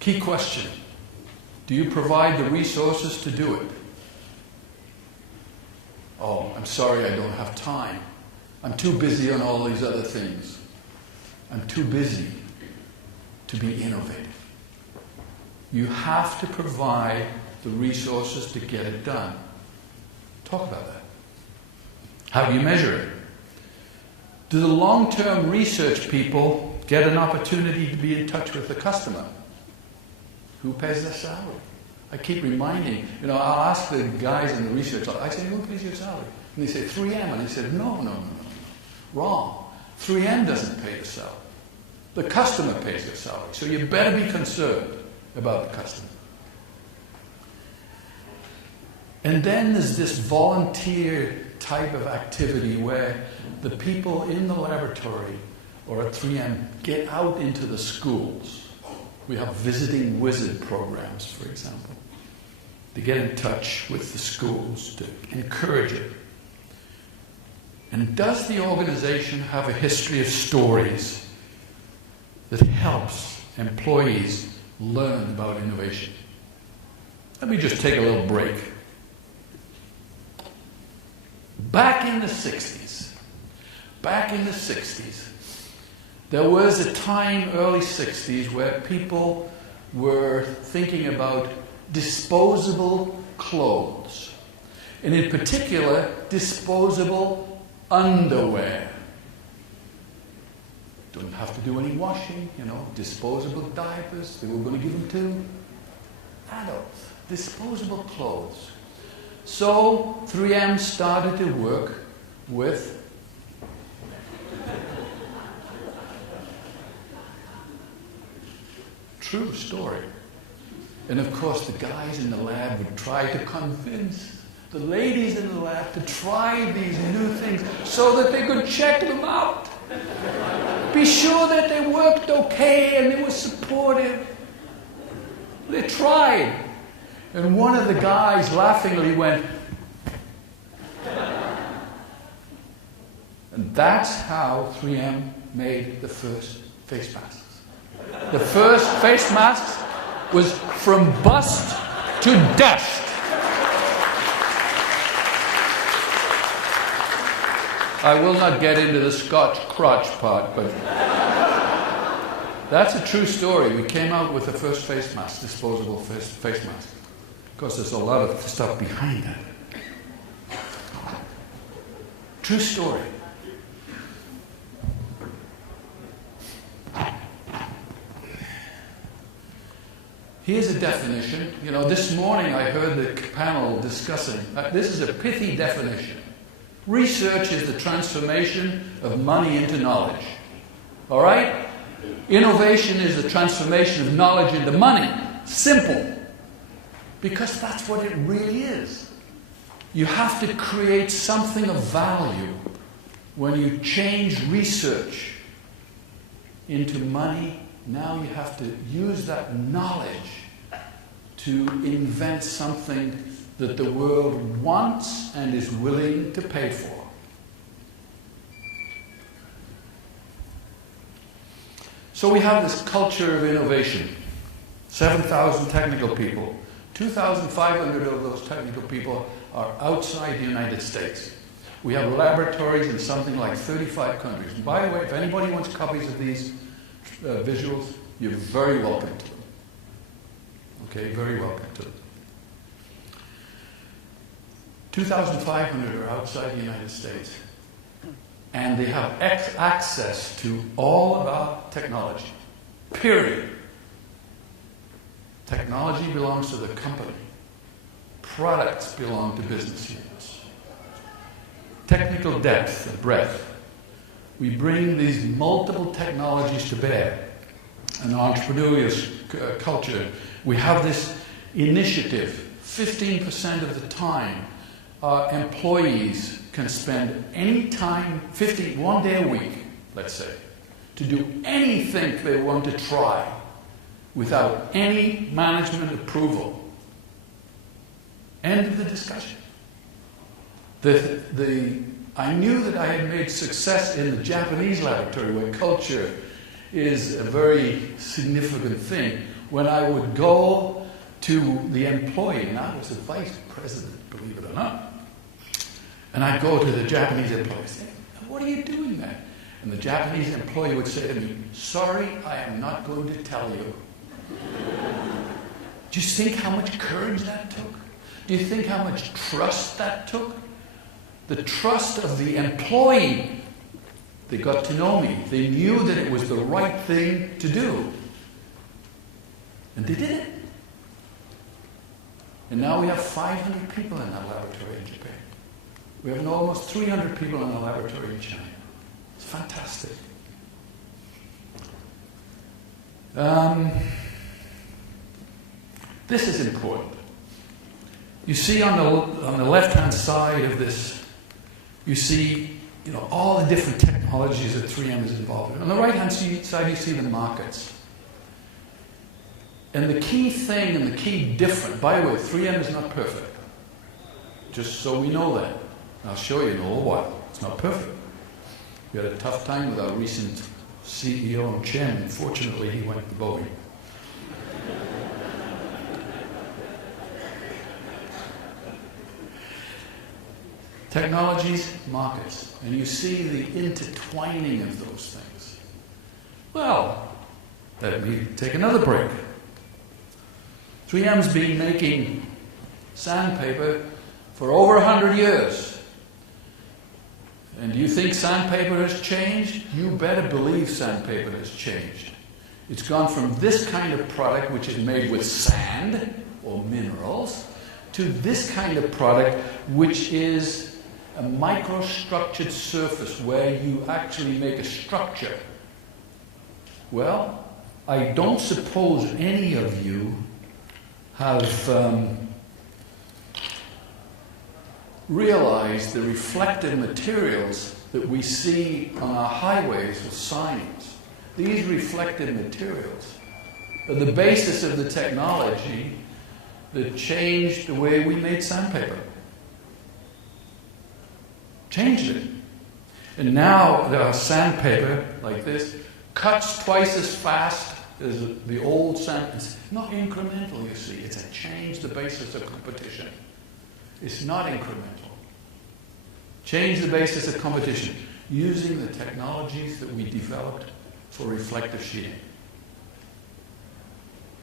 Key question. Do you provide the resources to do it? Oh, I'm sorry, I don't have time. I'm too busy on all these other things. I'm too busy to be innovative. You have to provide the resources to get it done. Talk about that. How do you measure it? Do the long-term research people get an opportunity to be in touch with the customer? Who pays their salary? I keep reminding, I'll ask the guys in the research, I say, who pays your salary? And they say, 3M. And I said, no. Wrong. 3M doesn't pay the salary. The customer pays your salary. So you better be concerned about the customer. And then there's this volunteer type of activity where the people in the laboratory or at 3M get out into the schools. We have visiting wizard programs, for example. They get in touch with the schools to encourage it. And does the organization have a history of stories that helps employees learn about innovation? Let me just take a little break. Back in the 60s, there was a time, early 60s, where people were thinking about disposable clothes. And in particular, disposable underwear. Don't have to do any washing, disposable diapers. They were going to give them to adults. Disposable clothes. So 3M started to work with true story. And of course the guys in the lab would try to convince the ladies in the lab to try these new things so that they could check them out. Be sure that they worked okay and they were supportive. They tried. And one of the guys laughingly went, and that's how 3M made the first face masks. The first face masks was from bust to dust. I will not get into the Scotch crotch part, but that's a true story. We came out with the first face mask, disposable face mask. Of course, there's a lot of stuff behind that. True story. Here's a definition. This morning I heard the panel discussing, this is a pithy definition. Research is the transformation of money into knowledge. All right? Innovation is the transformation of knowledge into money. Simple. Because that's what it really is. You have to create something of value when you change research into money. Now you have to use that knowledge to invent something that the world wants and is willing to pay for. So we have this culture of innovation. 7,000 technical people. 2,500 of those technical people are outside the United States. We have laboratories in something like 35 countries. And by the way, if anybody wants copies of these visuals, you're very welcome to them. Okay, very welcome to them. 2,500 are outside the United States. And they have access to all of our technology. Period. Technology belongs to the company. Products belong to business units. Technical depth and breadth. We bring these multiple technologies to bear. An entrepreneurial culture. We have this initiative. 15% of the time, our employees can spend any time, 1 day a week, let's say, to do anything they want to try without any management approval. End of the discussion. I knew that I had made success in the Japanese laboratory where culture is a very significant thing when I would go to the employee, and I was the vice president, believe it or not, and I'd go to the Japanese employee and say, "What are you doing there?" And the Japanese employee would say to me, "Sorry, I am not going to tell you." Do you think how much courage that took? Do you think how much trust that took? The trust of the employee. They got to know me. They knew that it was the right thing to do. And they did it. And now we have 500 people in our laboratory in Japan. We have almost 300 people in our laboratory in China. It's fantastic. This is important. You see on the left-hand side of this, you see all the different technologies that 3M is involved in. On the right-hand side, you see the markets. And the key thing and the key difference, by the way, 3M is not perfect. Just so we know that. I'll show you in a little while. It's not perfect. We had a tough time with our recent CEO and chairman. Fortunately, he went to Boeing. Technologies, markets. And you see the intertwining of those things. Well, let me take another break. 3M's been making sandpaper for over 100 years. And do you think sandpaper has changed? You better believe sandpaper has changed. It's gone from this kind of product, which is made with sand or minerals, to this kind of product, which is a microstructured surface where you actually make a structure. Well, I don't suppose any of you have realized the reflective materials that we see on our highways with signs. These reflective materials are the basis of the technology that changed the way we made sandpaper. Changed it. And now our sandpaper, like this, cuts twice as fast as the old sand. It's not incremental, you see. It's a change the basis of competition. It's not incremental. Change the basis of competition using the technologies that we developed for reflective sheeting.